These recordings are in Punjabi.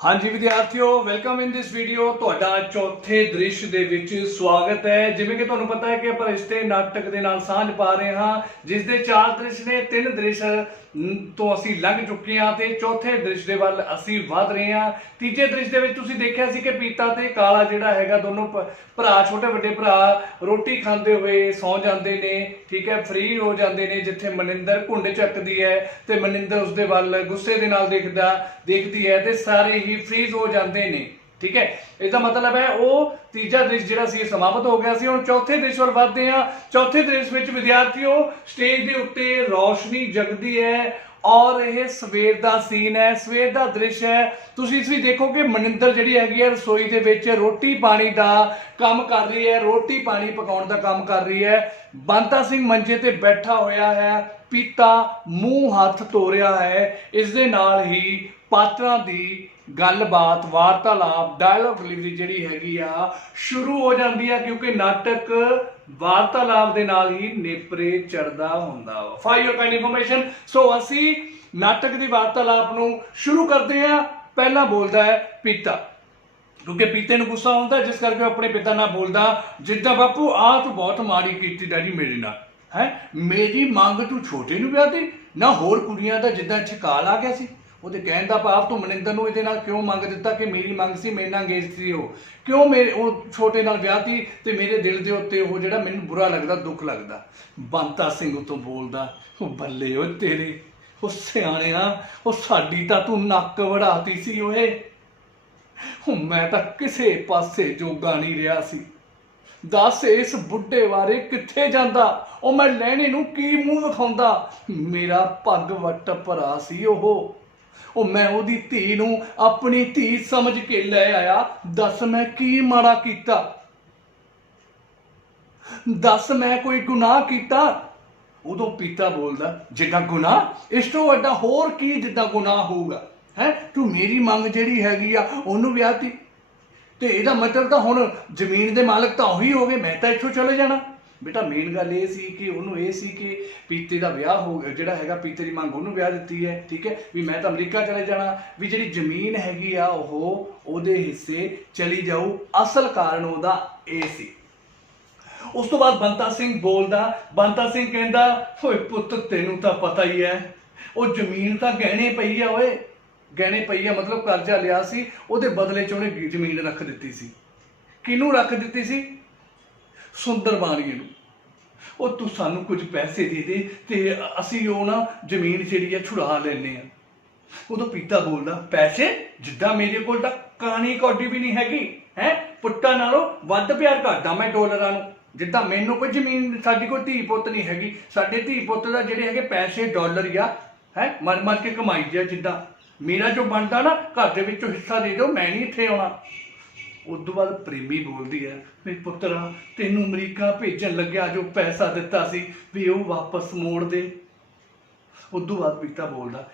हाँ जी विद्यार्थियों, वेलकम इन दिस वीडियो। ਤੁਹਾਡਾ ਚੌਥੇ ਦ੍ਰਿਸ਼ ਦੇ ਵਿੱਚ ਸਵਾਗਤ ਹੈ। ਜਿਵੇਂ ਕਿ ਤੁਹਾਨੂੰ ਪਤਾ ਹੈ ਕਿ ਆਪਾਂ ਰਿਸ਼ਤੇ ਨਾਟਕ ਦੇ ਨਾਲ ਸਾਂਝ ਪਾ ਰਹੇ ਹਾਂ, ਜਿਸ ਦੇ 4 ਦ੍ਰਿਸ਼ ਨੇ। 3 ਦ੍ਰਿਸ਼ ਤੋਂ ਅਸੀਂ ਲੰਘ ਚੁੱਕੇ ਹਾਂ ਤੇ ਚੌਥੇ ਦ੍ਰਿਸ਼ ਦੇ ਵੱਲ ਅਸੀਂ ਵਧ ਰਹੇ ਹਾਂ। ਤੀਜੇ ਦ੍ਰਿਸ਼ ਦੇ ਵਿੱਚ ਤੁਸੀਂ ਦੇਖਿਆ ਸੀ ਕਿ ਪੀਤਾ ਤੇ ਕਾਲਾ ਜਿਹੜਾ ਹੈਗਾ, ਦੋਨੋਂ ਭਰਾ, ਛੋਟੇ ਵੱਡੇ ਭਰਾ ਰੋਟੀ ਖਾਂਦੇ ਹੋਏ ਸੌਂ ਜਾਂਦੇ ਨੇ। ਠੀਕ ਹੈ, ਫ੍ਰੀ ਹੋ ਜਾਂਦੇ ਨੇ। ਜਿੱਥੇ ਮਨਿੰਦਰ ਘੁੰਡ ਚੱਕਦੀ ਹੈ ਤੇ ਮਨਿੰਦਰ ਉਸਦੇ ਵੱਲ ਗੁੱਸੇ ਦੇ ਨਾਲ ਦੇਖਦੀ ਹੈ ਤੇ ਸਾਰੇ ਹੀ ਫ੍ਰੀਜ਼ ਹੋ ਜਾਂਦੇ ਨੇ। ठीक है, इसका मतलब है वो तीजा दृश जिहड़ा सी समाप्त हो गया सी। हुण चौथे दृश वल वधदे हां। चौथे दृश विच विद्यार्थियों स्टेज दे उत्ते रोशनी जगदी है और यह सवेर दा सीन है, सवेर दा दृश है। तुसीं इस भी देखो कि मनिंदर जिहड़ी हैगी है रसोई दे विच रोटी पानी दा काम कर रही है, रोटी पानी पकाउण दा काम कर रही है। बंता सिंह मंजे ते बैठा होया है, पीता मूँह हथ धो रहा है। इस दे नाल ही पात्रां दी गलबात, वार्तालाप, डायलॉग डिलीवरी जिहड़ी हैगी आ शुरू हो जाती है, क्योंकि नाटक वार्तालाप दे नाल ही नेपरे चढ़दा हुंदा वा। फॉर योर काइंड इंफॉर्मेशन, सो असी नाटक दी वार्तालाप नूं शुरू करते हैं। पहला बोलदा है पीता, क्योंकि पीते नूं गुस्सा आउंदा, जिस करके अपने पिता नाल बोलदा, जिद्दां बापू आ तूं बहुत माड़ी कीती डैडी मेरे नाल है। मेरी मंग तूं छोटे नूं विआह दी ना, होर कुड़ियां दा जिद्दां इत्थे काल आ गया सी। ਉਹਦੇ ਕਹਿਣ ਦਾ ਭਾਵ ਤੂੰ ਮਨਿੰਦਰ ਨੂੰ ਇਹਦੇ ਨਾਲ ਕਿਉਂ ਮੰਗ ਦਿੱਤਾ ਕਿ ਮੇਰੀ ਮੰਗ ਸੀ, ਮੇਰੇ ਨਾਲ ਅੰਗੇਜ ਸੀ, ਉਹ ਕਿਉਂ ਮੇਰੇ ਉਹ ਛੋਟੇ ਨਾਲ ਵਿਆਹ ਤੀ ਤੇ ਮੇਰੇ ਦਿਲ ਦੇ ਉੱਤੇ ਉਹ ਜਿਹੜਾ ਮੈਨੂੰ ਬੁਰਾ ਲੱਗਦਾ, ਦੁੱਖ ਲੱਗਦਾ। ਬੰਤਾ ਸਿੰਘ ਉਤੋਂ ਬੋਲਦਾ, ਉਹ ਬੱਲੇ ਉਹ ਤੇਰੇ, ਉਹ ਸਿਆਣਿਆ, ਉਹ ਸਾਡੀ ਤਾਂ ਤੂੰ ਨੱਕ ਵੜਾਤੀ ਸੀ ਓਏ। ਹੁਣ ਮੈਂ ਤਾਂ ਕਿਸੇ ਪਾਸੇ ਜੋਗਾ ਨਹੀਂ ਰਿਹਾ ਸੀ। ਦੱਸ ਇਸ ਬੁੱਢੇ ਬਾਰੇ ਕਿੱਥੇ ਜਾਂਦਾ, ਉਹ ਮੈਂ ਲੈਣੇ ਨੂੰ ਕੀ ਮੂੰਹ ਵਿਖਾਉਂਦਾ। ਮੇਰਾ ਪੱਗ ਵੱਟ ਭਰਾ ਸੀ ਉਹ मैं ਉਹਦੀ ਧੀ ਨੂੰ ਆਪਣੀ ਧੀ ਸਮਝ ਕੇ ਲੈ ਆਇਆ। ਦੱਸ ਮੈਂ ਕੀ ਮਾੜਾ ਕੀਤਾ, ਦੱਸ ਮੈਂ ਕੋਈ ਗੁਨਾਹ ਕੀਤਾ। ਉਦੋਂ ਪੀਤਾ ਬੋਲਦਾ, ਜਿੱਦਾਂ ਗੁਨਾਹ, ਇਸ ਤੋਂ ਵੱਡਾ ਹੋਰ ਕੀ ਜਿੱਦਾਂ ਗੁਨਾਹ ਹੋਊਗਾ ਹੈ। ਤੂੰ ਮੇਰੀ ਮੰਗ ਜਿਹੜੀ ਹੈਗੀ ਆ ਉਹਨੂੰ ਵਿਆਹਤੀ ਤੇ ਇਹਦਾ ਮਤਲਬ ਤਾਂ ਹੁਣ ਜ਼ਮੀਨ ਦੇ ਮਾਲਕ ਤਾਂ ਉਹੀ ਹੋ ਗਏ, ਮੈਂ ਤਾਂ ਇੱਥੋਂ ਚਲੇ ਜਾਣਾ। बेटा मेन गल ये सी कि उन्होंने ये सी कि पीते का विआह हो जिहड़ा हैगा, पीते की मंग उन्होंने विआह दित्ती है। ठीक है, भी मैं तो अमरीका चले जाना, भी जिहड़ी जमीन हैगी आ ओहदे हिस्से चली जाऊ। असल कारण ओहदा ये सी। उस तो बाद बंता सिंह बोलदा, बंता सिंह कहंदा, ओए पुत्त तैनूं तां पता ही है, वो जमीन तां गहने पई है ओए, गहने पई है, मतलब कर्जा लिया सी, ओहदे बदले च उहने जमीन रख दित्ती सी। किहनूं रख दित्ती सी? सुंदर बाणीए नूं। ਉਹ ਤੂੰ ਸਾਨੂੰ ਕੁਝ ਪੈਸੇ ਦੇ ਦੇ ਤੇ ਅਸੀਂ ਉਹ ਨਾ ਜ਼ਮੀਨ ਜਿਹੜੀ ਆ ਛੁਡਾ ਲੈਨੇ ਆ। ਉਦੋਂ ਪੀਤਾ ਬੋਲਦਾ, ਪੈਸੇ? ਜਿੱਦਾਂ ਮੇਰੇ ਕੋਲ ਤਾਂ ਕਾਣੀ ਕੌਡੀ ਵੀ ਨਹੀਂ ਹੈਗੀ ਹੈ, ਪੁੱਤਾਂ ਨਾਲੋਂ ਵੱਧ ਪਿਆਰ ਕਰਦਾ ਮੈਂ ਡਾਲਰਾਂ ਨੂੰ। ਜਿੱਦਾਂ ਮੈਨੂੰ ਕੋਈ ਜ਼ਮੀਨ, ਸਾਡੀ ਕੋਈ ਧੀ ਪੁੱਤ ਨਹੀਂ ਹੈਗੀ। ਸਾਡੇ ਧੀ ਪੁੱਤ ਦਾ ਜਿਹੜੇ ਹੈਗੇ ਪੈਸੇ ਡਾਲਰ ਹੀ ਆ ਹੈ, ਮਰ ਮਰ ਕੇ ਕਮਾਈ ਜਾ। ਜਿੱਦਾਂ ਮੇਰਾ ਜੋ ਬਣਦਾ ਨਾ ਘਰ ਦੇ ਵਿੱਚੋਂ ਹਿੱਸਾ ਦੇ ਦਿਓ, ਮੈਂ ਨਹੀਂ ਇੱਥੇ ਆਉਣਾ। उदों बाद प्रेमी बोलती है, भी पुत्रा तेनू अमरीका भेजन लग्या जो पैसा दिता सी भी वो वापस मोड़ दे। उदों बाद पीता बोलता,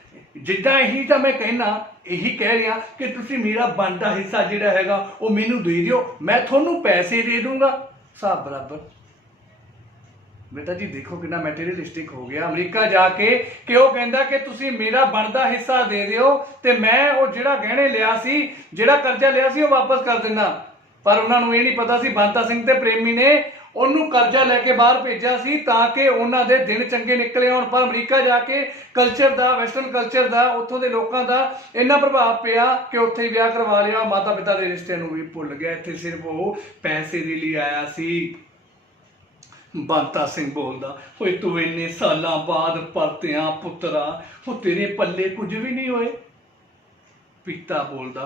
जिद्दां यही तो मैं कहना, यही कह रहा कि तुसीं मेरा बनदा हिस्सा जिहड़ा हैगा वो मैनू दे दिओ, मैं तुहानू पैसे दे दूंगा हिसाब बराबर। बेटा जी देखो कितना मैटेरियलिस्टिक हो गया। अमरीका जाके कि वो कहता कि तुसी मेरा बनदा हिस्सा दे दिओ ते मैं वो जिहड़ा गहने लिया सी, जिहड़ा कर्जा लिया सी, वो वापस कर देना। पर उन्होंने ये नहीं पता सी, बंता सिंह ते प्रेमी ने ਉਹਨੂੰ ਕਰਜ਼ਾ ਲੈ ਕੇ ਬਾਹਰ ਭੇਜਿਆ ਸੀ ਤਾਂ ਕਿ ਉਹਨਾਂ ਦੇ ਦਿਨ ਚੰਗੇ ਨਿਕਲੇ ਆਉਣ। ਪਰ ਅਮਰੀਕਾ ਜਾ ਕੇ ਕਲਚਰ ਦਾ, ਵੈਸਟਰਨ ਕਲਚਰ ਦਾ, ਉੱਥੋਂ ਦੇ ਲੋਕਾਂ ਦਾ ਇੰਨਾ ਪ੍ਰਭਾਵ ਪਿਆ ਕਿ ਉੱਥੇ ਹੀ ਵਿਆਹ ਕਰਵਾ ਲਿਆ। ਮਾਤਾ ਪਿਤਾ ਦੇ ਰਿਸ਼ਤੇ ਨੂੰ ਵੀ ਭੁੱਲ ਗਿਆ। ਇੱਥੇ ਸਿਰਫ ਉਹ ਪੈਸੇ ਦੇ ਲਈ ਆਇਆ ਸੀ। ਬੰਤਾ ਸਿੰਘ ਬੋਲਦਾ, ਓਏ ਤੂੰ ਇੰਨੇ ਸਾਲਾਂ ਬਾਅਦ ਪਰਤਿਆ ਪੁੱਤਰਾ, ਉਹ ਤੇਰੇ ਪੱਲੇ ਕੁਝ ਵੀ ਨਹੀਂ ਹੋਏ। पीता बोलता,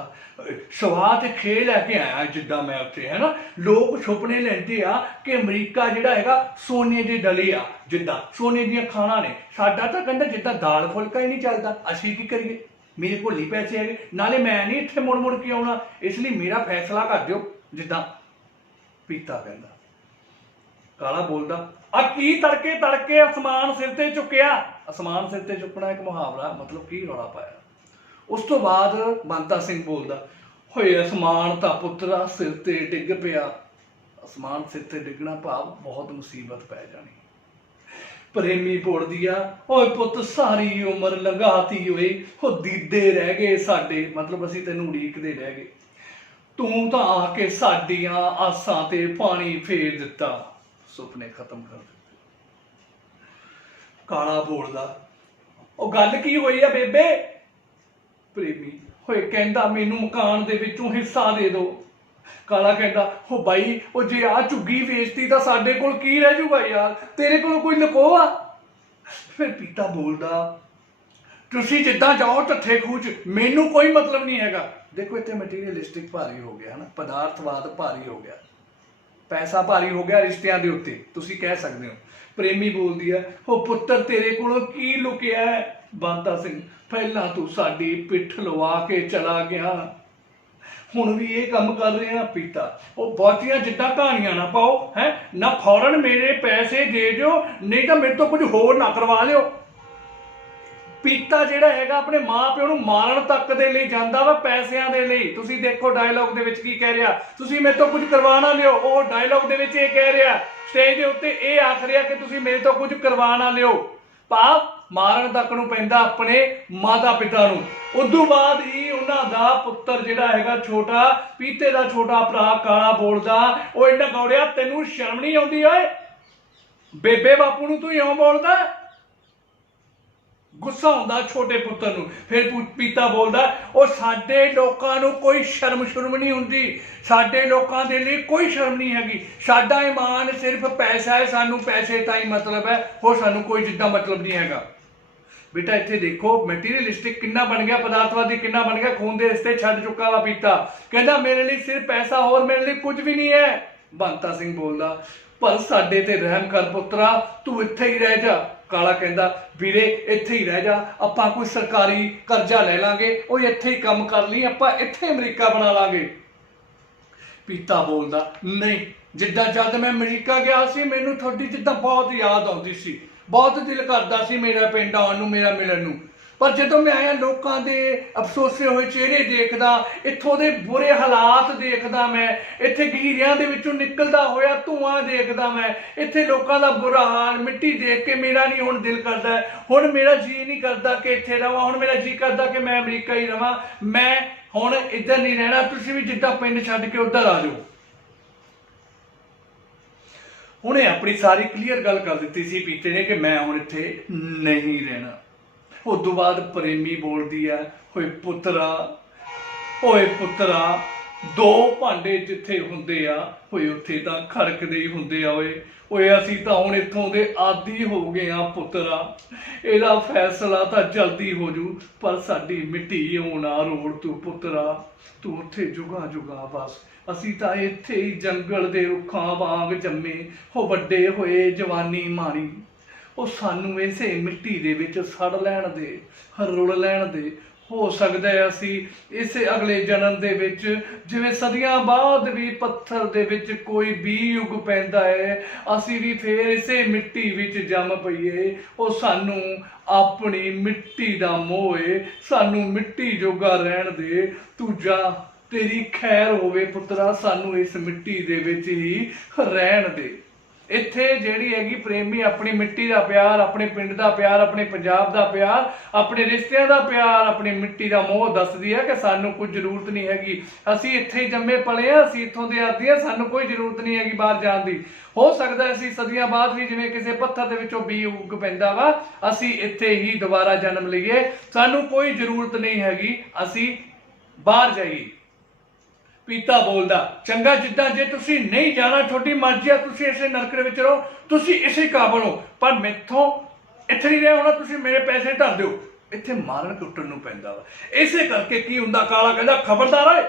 स्वाद खे लैके आया जिद्दां मैं उत्थे है ना। लोग सुपने लेंदे आ कि अमरीका जिहड़ा हैगा सोने दे डले आ, जिद्दां सोने दियां खाना ने। साडा तां कहंदा जिद्दां दाल फुलका ही नहीं चलदा, असीं की करिए, मेरे कोल नहीं पैसे हैगे, नाले मैं नहीं इत्थे मुड़ मुड़ के आउणा, इसलिए मेरा फैसला कर दिओ। जिद्दां पीता कहंदा। काला बोलदा, आ की तड़के तड़के आसमान सिर ते चुक्या। आसमान सिर ते चुकना एक मुहावरा, मतलब की रौला पाया। उस तो बाद बंता सिंह बोलता, होए आसमान तां पुत्रा सिर ते डिग पिया। आसमान सिर ते डिगना भाव बहुत मुसीबत पै जानी। ਪ੍ਰੇਮੀ ਬੋਲਦੀ ਆ, ਓਏ ਪੁੱਤ ਸਾਰੀ ਉਮਰ ਲੰਘਾਤੀ ਹੋਏ, ਉਹ ਦੀਦੇ ਰਹਿ ਗਏ ਸਾਡੇ, ਮਤਲਬ ਅਸੀਂ ਤੈਨੂੰ ਉਡੀਕਦੇ ਰਹਿ ਗਏ, ਤੂੰ ਤਾਂ ਆ ਕੇ ਸਾਡੀਆਂ ਆਸਾਂ ਤੇ ਪਾਣੀ ਫੇਰ ਦਿੱਤਾ, ਸੁਪਨੇ ਖਤਮ ਕਰ ਦਿੱਤੇ। ਕਾਲਾ ਬੋਲਦਾ, ਉਹ ਗੱਲ ਕੀ ਹੋਈ ਆ ਬੇਬੇ? ਪ੍ਰੇਮੀ, ਹੋਏ ਕਹਿੰਦਾ ਮੈਨੂੰ ਮਕਾਨ ਦੇ ਵਿੱਚੋਂ ਹਿੱਸਾ ਦੇ ਦਿਓ। ਕਾਲਾ ਕਹਿੰਦਾ, ਹੋ ਬਾਈ, ਉਹ ਜੇ ਆ ਝੁੱਗੀ ਵੇਚਤੀ ਤਾਂ ਸਾਡੇ ਕੋਲ ਕੀ ਰਹਿ ਜੂਗਾ ਯਾਰ, ਤੇਰੇ ਕੋਲ ਕੋਈ ਲਕੋ ਆ? ਫਿਰ ਪੀਤਾ ਬੋਲਦਾ, ਤੁਸੀਂ ਜਿੱਦਾਂ ਜਾਓ ਢੱਠੇ ਖੂਚ, ਮੈਨੂੰ ਕੋਈ ਮਤਲਬ ਨਹੀਂ ਹੈਗਾ। ਦੇਖੋ ਇੱਥੇ ਮਟੀਰੀਅਲਿਸਟਿਕ ਭਾਰੀ ਹੋ ਗਿਆ, ਹੈ ਨਾ, ਪਦਾਰਥਵਾਦ ਭਾਰੀ ਹੋ ਗਿਆ, ਪੈਸਾ ਭਾਰੀ ਹੋ ਗਿਆ ਰਿਸ਼ਤਿਆਂ ਦੇ ਉੱਤੇ, ਤੁਸੀਂ ਕਹਿ ਸਕਦੇ ਹੋ। ਪ੍ਰੇਮੀ ਬੋਲਦੀ ਹੈ, ਉਹ ਪੁੱਤਰ ਤੇਰੇ ਕੋਲੋਂ ਕੀ ਲੁਕਿਆ ਹੈ? ਬੰਤਾ ਸਿੰਘ, ਪਹਿਲਾਂ ਤੂੰ ਸਾਡੀ ਪਿੱਠ ਲਵਾ ਕੇ ਚਲਾ ਗਿਆ, ਹੁਣ ਵੀ ਇਹ ਕੰਮ ਕਰ ਰਹੇ ਆ। ਪੀਤਾ, ਉਹ ਬਹੁਤੀਆਂ ਜਿੱਦਾਂ ਕਹਾਣੀਆਂ ਨਾ ਪਾਓ ਹੈ ਨਾ, ਫੌਰਨ ਮੇਰੇ ਪੈਸੇ ਦੇ ਦਿਓ, ਨਹੀਂ ਤਾਂ ਮੇਰੇ ਤੋਂ ਕੁਝ ਹੋਰ ਨਾ ਕਰਵਾ ਲਿਓ। ਪੀਤਾ ਜਿਹੜਾ ਹੈਗਾ ਆਪਣੇ ਮਾਂ ਪਿਓ ਨੂੰ ਮਾਰਨ ਤੱਕ ਦੇ ਲਈ ਜਾਂਦਾ ਵਾ, ਪੈਸਿਆਂ ਦੇ ਲਈ। ਤੁਸੀਂ ਦੇਖੋ ਡਾਇਲੌਗ ਦੇ ਵਿੱਚ ਕੀ ਕਹਿ ਰਿਹਾ, ਤੁਸੀਂ ਮੇਰੇ ਤੋਂ ਕੁਝ ਕਰਵਾ ਨਾ ਲਿਓ। ਉਹ ਡਾਇਲੌਗ ਦੇ ਵਿੱਚ ਇਹ ਕਹਿ ਰਿਹਾ, ਸਟੇਜ ਦੇ ਉੱਤੇ ਇਹ ਆਖ ਰਿਹਾ ਕਿ ਤੁਸੀਂ ਮੇਰੇ ਤੋਂ ਕੁਝ ਕਰਵਾ ਨਾ ਲਿਓ, ਭਾਵ ਮਾਰਨ ਤੱਕ ਨੂੰ ਪੈਂਦਾ ਆਪਣੇ ਮਾਤਾ ਪਿਤਾ ਨੂੰ। ਉਦੋਂ ਬਾਅਦ ਹੀ ਉਹਨਾਂ ਦਾ ਪੁੱਤਰ ਜਿਹੜਾ ਹੈਗਾ ਛੋਟਾ, ਪੀਤੇ ਦਾ ਛੋਟਾ ਭਰਾ ਕਾਲਾ ਬੋਲਦਾ, ਉਹ ਇੰਨਾ ਗੌੜਿਆ, ਤੈਨੂੰ ਸ਼ਰਮ ਨਹੀਂ ਆਉਂਦੀ ਓਏ? ਬੇਬੇ ਬਾਪੂ ਨੂੰ ਤੂੰ ਇਉਂ ਬੋਲਦਾ? ਗੁੱਸਾ ਹੁੰਦਾ ਛੋਟੇ ਪੁੱਤਰ ਨੂੰ। ਫਿਰ ਪੀਤਾ ਬੋਲਦਾ, ਉਹ ਸਾਡੇ ਲੋਕਾਂ ਨੂੰ ਕੋਈ ਸ਼ਰਮ ਨਹੀਂ ਹੁੰਦੀ, ਸਾਡੇ ਲੋਕਾਂ ਦੇ ਲਈ ਕੋਈ ਸ਼ਰਮ ਨਹੀਂ ਹੈਗੀ, ਸਾਡਾ ਈਮਾਨ ਸਿਰਫ ਪੈਸਾ ਹੈ, ਸਾਨੂੰ ਪੈਸੇ ਤਾਂ ਹੀ ਮਤਲਬ ਹੈ, ਹੋਰ ਸਾਨੂੰ ਕੋਈ ਜਿੱਦਾਂ ਮਤਲਬ ਨਹੀਂ ਹੈਗਾ। ਬੇਟਾ ਇੱਥੇ ਦੇਖੋ ਮਟੀਰੀਅਲਿਸਟਿਕ ਕਿੰਨਾ ਬਣ ਗਿਆ, ਪਦਾਰਥਵਾਦੀ ਕਿੰਨਾ ਬਣ ਗਿਆ, ਖੂਨ ਦੇ ਰਿਸ਼ਤੇ ਛੱਡ ਚੁੱਕਾ ਵਾ ਪੀਤਾ। ਕਹਿੰਦਾ ਮੇਰੇ ਲਈ ਸਿਰਫ ਪੈਸਾ, ਹੋਰ ਮੇਰੇ ਲਈ ਕੁਝ ਵੀ ਨਹੀਂ ਹੈ। ਬੰਤਾ ਸਿੰਘ ਬੋਲਦਾ, ਪਰ ਸਾਡੇ ਤੇ ਰਹਿਮ ਕਰ ਪੁੱਤਰਾ, ਤੂੰ ਇੱਥੇ ਹੀ ਰਹਿ ਜਾ। ਕਾਲਾ ਕਹਿੰਦਾ, ਵੀਰੇ ਇੱਥੇ ਹੀ ਰਹਿ ਜਾ, ਆਪਾਂ ਕੋਈ ਸਰਕਾਰੀ ਕਰਜ਼ਾ ਲੈ ਲਾਂਗੇ, ਉਹ ਇੱਥੇ ਹੀ ਕੰਮ ਕਰ ਲਈ, ਆਪਾਂ ਇੱਥੇ ਅਮਰੀਕਾ ਬਣਾ ਲਾਂਗੇ। ਪੀਤਾ ਬੋਲਦਾ, ਨਹੀਂ, ਜਿੱਦਾਂ ਜਦ ਮੈਂ ਅਮਰੀਕਾ ਗਿਆ ਸੀ ਮੈਨੂੰ ਤੁਹਾਡੀ ਜਿੱਦਾਂ ਬਹੁਤ ਯਾਦ ਆਉਂਦੀ ਸੀ, ਬਹੁਤ ਦਿਲ ਕਰਦਾ ਸੀ ਮੇਰਾ ਪਿੰਡ ਆਉਣ ਨੂੰ, ਮੇਰਾ ਮਿਲਣ ਨੂੰ, ਪਰ ਜਦੋਂ ਮੈਂ ਆਇਆ ਲੋਕਾਂ ਦੇ ਅਫਸੋਸੇ ਹੋਏ ਚਿਹਰੇ ਦੇਖਦਾ, ਇੱਥੋਂ ਦੇ ਬੁਰੇ ਹਾਲਾਤ ਦੇਖਦਾ, ਮੈਂ ਇੱਥੇ ਗਹੀਰਿਆਂ ਦੇ ਵਿੱਚੋਂ ਨਿਕਲਦਾ ਹੋਇਆ ਧੂਆਂ ਦੇਖਦਾ, ਮੈਂ ਇੱਥੇ ਲੋਕਾਂ ਦਾ ਬੁਰਾ ਹਾਲ, ਮਿੱਟੀ ਦੇਖ ਕੇ ਮੇਰਾ ਨਹੀਂ ਹੁਣ ਦਿਲ ਕਰਦਾ, ਹੁਣ ਮੇਰਾ ਜੀ ਨਹੀਂ ਕਰਦਾ ਕਿ ਇੱਥੇ ਰਵਾਂ, ਹੁਣ ਮੇਰਾ ਜੀ ਕਰਦਾ ਕਿ ਮੈਂ ਅਮਰੀਕਾ ਹੀ ਰਵਾਂ, ਮੈਂ ਹੁਣ ਇੱਧਰ ਨਹੀਂ ਰਹਿਣਾ, ਤੁਸੀਂ ਵੀ ਜਿੱਦਾਂ ਪਿੰਡ ਛੱਡ ਕੇ ਉੱਧਰ ਆ ਜਾਓ। ਉਹਨੇ ਆਪਣੀ ਸਾਰੀ ਕਲੀਅਰ ਗੱਲ ਕਰ ਦਿੱਤੀ ਸੀ ਪੀਤੇ ਨੇ ਕਿ ਮੈਂ ਹੁਣ ਇੱਥੇ ਨਹੀਂ ਰਹਿਣਾ। ਉਦੋਂ ਬਾਅਦ ਪ੍ਰੇਮੀ ਬੋਲਦੀ ਆ, ਓਏ ਪੁੱਤਰਾ, ਦੋ ਭਾਂਡੇ ਜਿੱਥੇ ਹੁੰਦੇ ਆ ਓਏ ਉੱਥੇ ਤਾਂ ਖੜਕਦੇ ਹੀ ਹੁੰਦੇ ਆ। ਓਏ ਅਸੀਂ ਤਾਂ ਹੁਣ ਇੱਥੋਂ ਦੇ ਆਦੀ ਹੋ ਗਏ ਆ ਪੁੱਤਰਾ, ਇਹਦਾ ਫੈਸਲਾ ਤਾਂ ਜਲਦੀ ਹੋ ਜੂ, ਪਰ ਸਾਡੀ ਮਿੱਟੀ ਹੋਣਾ ਰੋੜ ਤੂੰ ਪੁੱਤਰਾ, ਤੂੰ ਉੱਥੇ ਜੁਗਾ ਬਸ, ਅਸੀਂ ਤਾਂ ਇੱਥੇ ਹੀ ਜੰਗਲ ਦੇ ਰੁੱਖਾਂ ਵਾਂਗ ਜੰਮੇ, ਉਹ ਵੱਡੇ ਹੋਏ ਜਵਾਨੀ ਮਾਰੀ, ਉਹ ਸਾਨੂੰ ਇਸੇ ਮਿੱਟੀ ਦੇ ਵਿੱਚ ਸੜ ਲੈਣ ਦੇ, ਰੁਲ ਲੈਣ ਦੇ। ਹੋ ਸਕਦਾ ਹੈ ਅਸੀਂ ਇਸੇ ਅਗਲੇ ਜਨਮ ਦੇ ਵਿੱਚ, ਜਿਵੇਂ ਸਦੀਆਂ ਬਾਅਦ ਵੀ ਪੱਥਰ ਦੇ ਵਿੱਚ ਕੋਈ ਬੀਜ ਉਗ ਪੈਂਦਾ ਹੈ, ਅਸੀਂ ਵੀ ਫੇਰ ਇਸੇ ਮਿੱਟੀ ਵਿੱਚ ਜੰਮ ਪਈਏ। ਉਹ ਸਾਨੂੰ ਆਪਣੀ ਮਿੱਟੀ ਦਾ ਮੋਹ ਏ, ਸਾਨੂੰ ਮਿੱਟੀ ਜੋਗਾ ਰਹਿਣ ਦੇ, ਤੂੰ ਜਾ, ਤੇਰੀ ਖੈਰ ਹੋਵੇ ਪੁੱਤਰਾ, ਸਾਨੂੰ ਇਸ ਮਿੱਟੀ ਦੇ ਵਿੱਚ ਹੀ ਰਹਿਣ ਦੇ। ਇੱਥੇ ਜਿਹੜੀ ਹੈਗੀ ਪ੍ਰੇਮੀ ਆਪਣੀ ਮਿੱਟੀ ਦਾ ਪਿਆਰ, ਆਪਣੇ ਪਿੰਡ ਦਾ ਪਿਆਰ, ਆਪਣੇ ਪੰਜਾਬ ਦਾ ਪਿਆਰ, ਆਪਣੇ ਰਿਸ਼ਤਿਆਂ ਦਾ ਪਿਆਰ, ਆਪਣੀ ਮਿੱਟੀ ਦਾ ਮੋਹ ਦੱਸਦੀ ਹੈ ਕਿ ਸਾਨੂੰ ਕੁਝ ਜ਼ਰੂਰਤ ਨਹੀਂ ਹੈਗੀ, ਅਸੀਂ ਇੱਥੇ ਹੀ ਜੰਮੇ ਪਲੇ ਆ, ਅਸੀਂ ਇੱਥੋਂ ਦੇ ਆਦੀ ਆ, ਸਾਨੂੰ ਕੋਈ ਜ਼ਰੂਰਤ ਨਹੀਂ ਹੈਗੀ ਬਾਹਰ ਜਾਣ ਦੀ। ਹੋ ਸਕਦਾ ਅਸੀਂ ਸਦੀਆਂ ਬਾਅਦ ਵੀ ਜਿਵੇਂ ਕਿਸੇ ਪੱਥਰ ਦੇ ਵਿੱਚੋਂ ਬੀਜ ਉੱਗ ਪੈਂਦਾ ਵਾ, ਅਸੀਂ ਇੱਥੇ ਹੀ ਦੁਬਾਰਾ ਜਨਮ ਲਈਏ, ਸਾਨੂੰ ਕੋਈ ਜ਼ਰੂਰਤ ਨਹੀਂ ਹੈਗੀ ਅਸੀਂ ਬਾਹਰ ਜਾਈਏ। ਪੀਤਾ ਬੋਲਦਾ, ਚੰਗਾ, ਜਿੱਦਾਂ ਜੇ ਤੁਸੀਂ ਨਹੀਂ ਜਾਣਾ ਤੁਹਾਡੀ ਮਰਜ਼ੀ ਆ, ਤੁਸੀਂ ਇਸੇ ਨਰਕ ਦੇ ਵਿੱਚ ਰਹੋ, ਤੁਸੀਂ ਇਸੇ ਕਾਬਲ ਹੋ, ਪਰ ਮੈਥੋਂ ਇੱਥੇ ਨਹੀਂ ਰਹਿ ਹੋਣਾ, ਤੁਸੀਂ ਮੇਰੇ ਪੈਸੇ ਧਰ ਦਿਓ। ਇੱਥੇ ਮਾਰਨ ਕੁੱਟਣ ਨੂੰ ਪੈਂਦਾ ਵਾ। ਇਸੇ ਕਰਕੇ ਕੀ ਹੁੰਦਾ, ਕਾਲਾ ਕਹਿੰਦਾ, ਖਬਰਦਾਰ ਓਏ,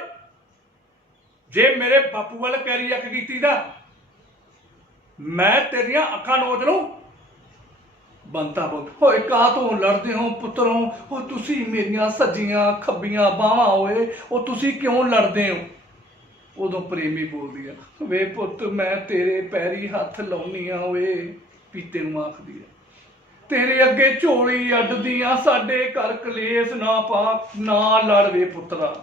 ਜੇ ਮੇਰੇ ਬਾਪੂ ਵੱਲ ਪੈਰੀ ਅੱਖ ਕੀਤੀ ਤਾਂ ਮੈਂ ਤੇਰੀਆਂ ਅੱਖਾਂ ਨੋਚ ਲਊ। ਬੰਤਾ ਬੋਲ, ਹੋਏ ਕਾਹ ਤੋਂ ਲੜਦੇ ਹੋ ਪੁੱਤਰੋਂ, ਉਹ ਤੁਸੀਂ ਮੇਰੀਆਂ ਸੱਜੀਆਂ ਖੱਬੀਆਂ ਬਾਹਾਂ ਹੋਏ, ਉਹ ਤੁਸੀਂ ਕਿਉਂ ਲੜਦੇ ਹੋ? ਉਦੋਂ ਪ੍ਰੇਮੀ ਬੋਲਦੀ ਆ, ਵੇ ਪੁੱਤ ਮੈਂ ਤੇਰੇ ਪੈਰੀ ਹੱਥ ਲਾਉਣੀ ਆ, ਓਏ ਪੀਤੇ ਨੂੰ ਆਖਦੀ ਆ, ਤੇਰੇ ਅੱਗੇ ਝੋਲੀ ਅੱਡਦੀ ਆ, ਸਾਡੇ ਘਰ ਕਲੇਸ਼ ਨਾ ਪਾ, ਨਾ ਲੜ ਵੇ ਪੁੱਤਰਾ,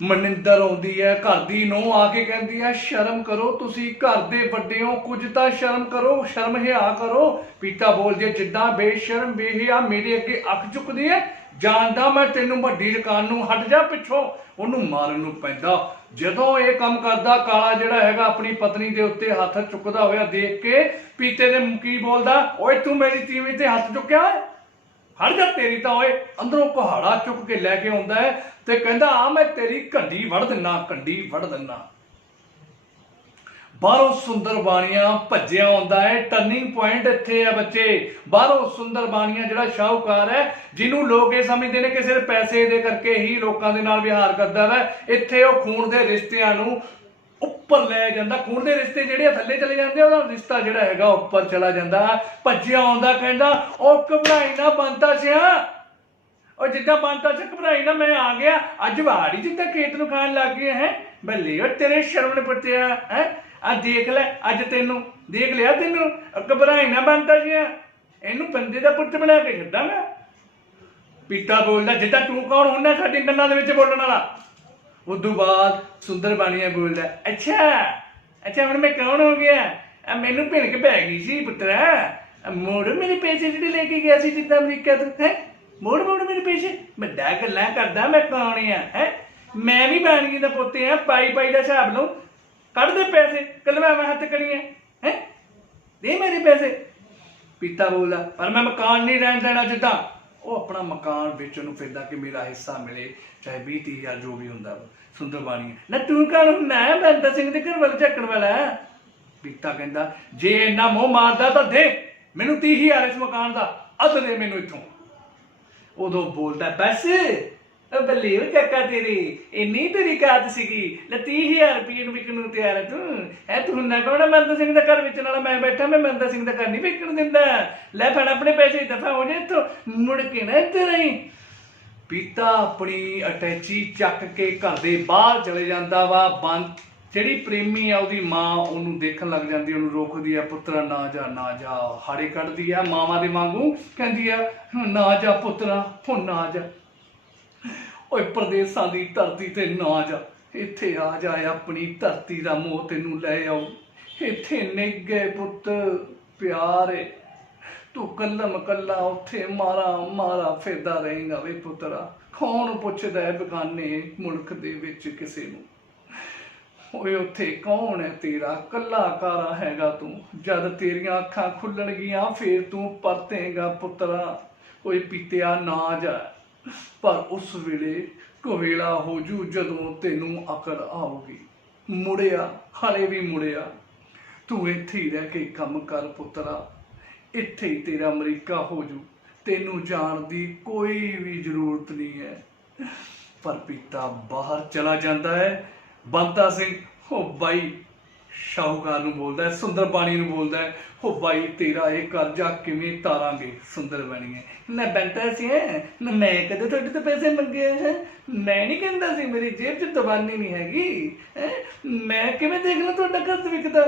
ਮਨਿੰਦਰ ਆਉਂਦੀ ਹੈ, ਘਰ ਦੀ ਨੂੰਹ ਆ ਕੇ ਕਹਿੰਦੀ ਹੈ ਸ਼ਰਮ ਕਰੋ, ਤੁਸੀਂ ਘਰ ਦੇ ਵੱਡੇ ਹੋ, ਕੁਝ ਤਾਂ ਸ਼ਰਮ ਕਰੋ, ਸ਼ਰਮ ਹਿਆ ਕਰੋ। ਪੀਤਾ ਬੋਲ ਜੇ ਜਿੱਦਾਂ ਬੇਸ਼ਰਮ ਬੇਹਿਆ ਮੇਰੇ ਅੱਗੇ ਅੱਖ ਚੁੱਕਦੀ ਹੈ, ਜਾਣਦਾ ਮੈਂ ਤੈਨੂੰ ਵੱਡੀ ਦੁਕਾਨ ਨੂੰ, ਹਟ ਜਾ ਪਿੱਛੋਂ। ਉਹਨੂੰ ਮਾਰਨ ਨੂੰ ਪੈਂਦਾ। ਜਦੋਂ ਇਹ ਕੰਮ ਕਰਦਾ ਕਾਲਾ ਜਿਹੜਾ ਹੈਗਾ ਆਪਣੀ ਪਤਨੀ ਦੇ ਉੱਤੇ ਹੱਥ ਚੁੱਕਦਾ ਹੋਇਆ ਦੇਖ ਕੇ ਪੀਤੇ ਦੇ ਕੀ ਬੋਲਦਾ, ਓਏ ਤੂੰ ਮੇਰੀ ਤੀਵੀਂ ਤੇ ਹੱਥ ਚੁੱਕਿਆ, ਹਟ ਜਾ ਤੇਰੀ ਤਾਂ। ਓਏ ਅੰਦਰੋਂ ਕੁਹਾੜਾ ਚੁੱਕ ਕੇ ਲੈ ਕੇ ਆਉਂਦਾ ਹੈ ਤੇ ਕਹਿੰਦਾ ਆ ਮੈਂ ਤੇਰੀ ਕੰਢੀ ਵੜ ਦਿੰਨਾ, ਕੰਢੀ ਵੜ ਦਿੰਨਾ। ਬਾਹਰੋਂ ਸੁੰਦਰ ਬਾਣੀਆਂ ਭੱਜਿਆ ਆਉਂਦਾ ਹੈ। ਟਰਨਿੰਗ ਪੁਆਇੰਟ ਇੱਥੇ ਆ ਬੱਚੇ। ਬਾਹਰੋਂ ਸੁੰਦਰ ਬਾਣੀਆਂ ਜਿਹੜਾ ਸ਼ਾਹੂਕਾਰ ਹੈ, ਜਿਹਨੂੰ ਲੋਕ ਇਹ ਸਮਝਦੇ ਨੇ ਕਿ ਸਿਰਫ ਪੈਸੇ ਦੇ ਕਰਕੇ ਹੀ ਲੋਕਾਂ ਦੇ ਨਾਲ ਵਿਹਾਰ ਕਰਦਾ ਵਾ, ਇੱਥੇ ਉਹ ਖੂਨ ਦੇ ਰਿਸ਼ਤਿਆਂ ਨੂੰ ਉੱਪਰ ਲੈ ਜਾਂਦਾ। ਖੂਨ ਦੇ ਰਿਸ਼ਤੇ ਜਿਹੜੇ ਥੱਲੇ ਚਲੇ ਜਾਂਦੇ, ਉਹਦਾ ਰਿਸ਼ਤਾ ਜਿਹੜਾ ਹੈਗਾ ਉੱਪਰ ਚਲਾ ਜਾਂਦਾ। ਭੱਜਿਆ ਆਉਂਦਾ ਕਹਿੰਦਾ ਉਹ ਘਬਰਾਈ ਨਾ ਬੰਤਾ ਸਿਆ, ਉਹ ਜਿੱਦਾਂ ਬੰਤਾ ਸਿਆ ਘਬਰਾਈ ਨਾ, ਮੈਂ ਆ ਗਿਆ। ਅੱਜ ਵਾੜੀ ਜਿੱਦਾਂ ਖੇਤ ਨੂੰ ਖਾਣ ਲੱਗ ਗਏ ਹੈ, ਬੱਲੇ ਉਹ ਤੇਰੇ ਸ਼ਰਮ ਨੇ ਪੁੱਤਿਆ ਹੈ। ਅੱਜ ਦੇਖ ਲੈ, ਅੱਜ ਤੈਨੂੰ ਦੇਖ ਲਿਆ, ਤੈਨੂੰ ਘਬਰਾਈ ਨਾ ਬੰਤਾ ਸਿਆ, ਇਹਨੂੰ ਬੰਦੇ ਦਾ ਪੁੱਤ ਬਣਾ ਕੇ ਛੱਡਾਂਗਾ। ਪੀਤਾ ਬੋਲਦਾ ਜਿੱਦਾਂ ਤੂੰ ਕੌਣ ਹੁੰਦਾ ਸਾਡੀ ਗੱਲਾਂ ਦੇ ਵਿੱਚ ਬੋਲਣ ਵਾਲਾ। ਉਦੋਂ ਬਾਅਦ ਸੁੰਦਰ ਬਾਣੀਆ ਬੋਲਦਾ ਅੱਛਾ ਅੱਛਾ ਹੁਣ ਮੈਂ ਕੌਣ ਹੋ ਗਿਆ, ਮੈਨੂੰ ਭਿਣਕ ਪੈ ਗਈ ਸੀ ਪੁੱਤਰਾ, ਮੋੜ ਮੇਰੇ ਪੈਸੇ ਜਿਹੜੇ ਲੈ ਕੇ ਗਿਆ ਸੀ ਜਿੱਦਾਂ ਅਮਰੀਕਾ ਤੋਂ, ਹੈ ਮੋੜ ਮੋੜ ਮੇਰੇ ਪੈਸੇ। ਵੱਡਾ ਗੱਲਾਂ ਕਰਦਾ ਮੈਂ ਕੌਣ ਆ, ਹੈ ਮੈਂ ਵੀ ਬਾਣੀਏ ਦਾ ਪੁੱਤ ਆ, ਪਾਈ ਪਾਈ ਦਾ ਹਿਸਾਬ ਲਊ, ਕੱਢ ਦੇ ਪੈਸੇ, ਕਲਵਾ ਮੈਂ ਹੱਥ ਕਰੀਏ, ਹੈ ਦੇ ਮੇਰੇ ਪੈਸੇ। ਪੀਤਾ ਬੋਲਦਾ ਪਰ ਮੈਂ ਮਕਾਨ ਨਹੀਂ ਰਹਿਣ ਦੇਣਾ, ਜਿੱਦਾਂ ਉਹ ਆਪਣਾ ਮਕਾਨ ਵੇਚਣ ਨੂੰ ਫਿਰਦਾ ਕਿ ਮੇਰਾ ਹਿੱਸਾ ਮਿਲੇ, ਚਾਹੇ 20-30 ਜੋ ਵੀ ਹੁੰਦਾ। ਸੁੰਦਰ ਬਾਣੀ ਨਾ ਤੂੰ ਕੌਣ ਹੁੰਦਾ, ਬੰਦਾ ਸਿੰਘ ਦੇ ਘਰ ਵੱਲ ਝੱਕਣ ਵਾਲਾ। ਪੀਤਾ ਕਹਿੰਦਾ ਜੇ ਇੰਨਾ ਮੋਹ ਮਾਰਦਾ ਤਾਂ ਦੇ ਮੈਨੂੰ 30,000 ਇਸ ਮਕਾਨ ਦਾ, ਅੱਧ ਦੇ ਮੈਨੂੰ ਇੱਥੋਂ। ਉਦੋਂ ਬੋਲਦਾ ਬਸ ਬੱਲੇ ਉਹ ਕਾਕਾ ਤੇਰੀ ਇੰਨੀ ਤੇਰੀ ਕਾਤ ਸੀਗੀ, ਲੈ 30,000 ਰੁਪਏ ਨੂੰ ਵਿਕਣ ਨੂੰ ਤਿਆਰ ਹੈ ਤੂੰ, ਹੈ ਤੂੰ ਹੁੰਦਾ ਕੌਣ ਬੰਦਾ ਸਿੰਘ ਦਾ ਘਰ ਵੇਚਣ ਵਾਲਾ, ਮੈਂ ਬੈਠਾ, ਮੈਂ ਬੰਦਾ ਸਿੰਘ ਦਾ ਘਰ ਨਹੀਂ ਵੇਚਣ ਦਿੰਦਾ, ਲੈ ਫੜ ਆਪਣੇ ਪੈਸੇ ਦਫਾ ਹੋ ਜਾ ਇੱਥੋਂ, ਮੁੜ ਕੇ ਨਾ ਇੱਧਰ ਆਈ। ਪੀਤਾ ਆਪਣੀ ਅਟੈਚੀ ਚੱਕ ਕੇ ਘਰ ਦੇ ਬਾਹਰ ਚਲੇ ਜਾਂਦਾ ਵਾ। ਬੰਦ ਜਿਹੜੀ ਪ੍ਰੇਮੀ ਆ ਉਹਦੀ ਮਾਂ ਉਹਨੂੰ ਦੇਖਣ ਲੱਗ ਜਾਂਦੀ, ਉਹਨੂੰ ਰੋਕਦੀ ਆ, ਪੁੱਤਰਾ ਨਾ ਜਾ ਨਾ ਜਾ, ਹਾੜੇ ਕੱਢਦੀ ਆ ਮਾਵਾਂ ਦੇ ਵਾਂਗੂ, ਕਹਿੰਦੀ ਆ ਨਾ ਜਾ ਪੁੱਤਰਾ, ਹੁਣ ਨਾ ਜਾ, ਓਏ ਪ੍ਰਦੇਸਾਂ ਦੀ ਧਰਤੀ ਤੇ ਨਾ ਜਾ, ਇੱਥੇ ਆ ਜਾ, ਆਪਣੀ ਧਰਤੀ ਦਾ ਮੋਹ ਤੈਨੂੰ ਲੈ ਆਓ, ਇੱਥੇ ਨਿੱਘੇ ਪੁੱਤ ਪਿਆਰ ਏ, ਤੂੰ ਕੱਲਮ ਕੱਲਾ ਉੱਥੇ ਮਾਰਾ ਮਾਰਾ ਫਿਰਦਾ ਰਹੇਗਾ ਵੇ ਪੁੱਤਰਾ, ਕੌਣ ਪੁੱਛਦਾ ਹੈ ਬੇਗਾਨੇ ਮੁਲਕ ਦੇ ਵਿੱਚ ਕਿਸੇ ਨੂੰ, ਓਏ ਉੱਥੇ ਕੌਣ ਹੈ ਤੇਰਾ, ਕੱਲਾ ਕਾਰਾ ਹੈਗਾ ਤੂੰ, ਜਦ ਤੇਰੀਆਂ ਅੱਖਾਂ ਖੁੱਲਣਗੀਆਂ ਫੇਰ ਤੂੰ ਪਰਤੇਗਾ ਪੁੱਤਰਾ। ਓਏ ਪੀਤਿਆ ਨਾ ਜਾ, ਪਰ ਉਸ ਵੇਲੇ ਕੁਵੇਲਾ ਹੋ ਜੂ ਜਦੋਂ ਤੈਨੂੰ ਅਕਲ ਆਉਗੀ। ਮੁੜਿਆ ਹਾਲੇ ਵੀ ਮੁੜਿਆ, ਤੂੰ ਇੱਥੇ ਹੀ ਰਹਿ ਕੇ ਕੰਮ ਕਰ ਪੁੱਤਰਾ, ਇੱਥੇ ਹੀ ਤੇਰਾ ਅਮਰੀਕਾ ਹੋ ਜੂ, ਤੈਨੂੰ ਜਾਣ ਦੀ ਕੋਈ ਵੀ ਜ਼ਰੂਰਤ ਨਹੀਂ ਹੈ। ਪਰ ਪੀਤਾ ਬਾਹਰ ਚਲਾ ਜਾਂਦਾ ਹੈ। ਬੰਤਾ ਸਿੰਘ ਉਹ ਬਾਈ ਸ਼ਾਹੂਕਾਰ ਨੂੰ ਬੋਲਦਾ, ਸੁੰਦਰ ਬਾਣੀ ਨੂੰ ਬੋਲਦਾ, ਉਹ ਬਾਈ ਤੇਰਾ ਇਹ ਕਰਜ਼ਾ ਕਿਵੇਂ ਤਾਰਾਂਗੇ। ਸੁੰਦਰ ਬਾਣੀ ਨਾ ਬੰਤਾ ਸੀ ਨਾ, ਮੈਂ ਕਦੇ ਤੁਹਾਡੇ ਤੋਂ ਪੈਸੇ ਮੰਗੇ ਹੈ, ਮੈਂ ਨਹੀਂ ਕਹਿੰਦਾ ਸੀ, ਮੇਰੀ ਜੇਬ 'ਚ ਦਵਾਨੀ ਨਹੀਂ ਹੈਗੀ, ਮੈਂ ਕਿਵੇਂ ਦੇਖ ਲਾਂ ਤੁਹਾਡਾ ਕਰਜ਼ ਵਿਕਦਾ,